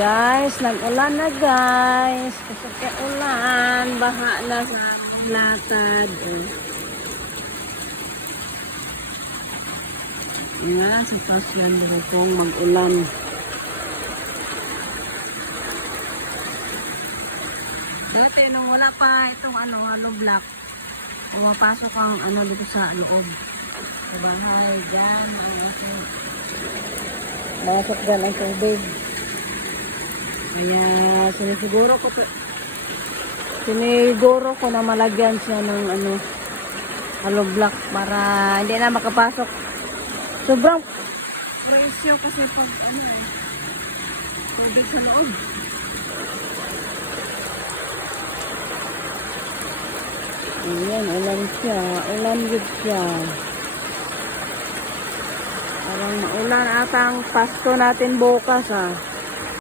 Guys, nag-ulan na guys. Pasok kay ulan. Baha na sa latad. Nga, sa pasyan dito kong mag-ulan. Dati nung wala pa itong hollow block, pumapasok ang dito sa loob. Sa bahay, dyan. Masok dyan ang tubig. Kaya siniguro ko na malagyan siya ng hollow block para hindi na makapasok. Sobrang presyo kasi pag tubig sa loob. Ayan, ulan siya. Ulan yun siya. Parang maulan atang Pasko natin bukas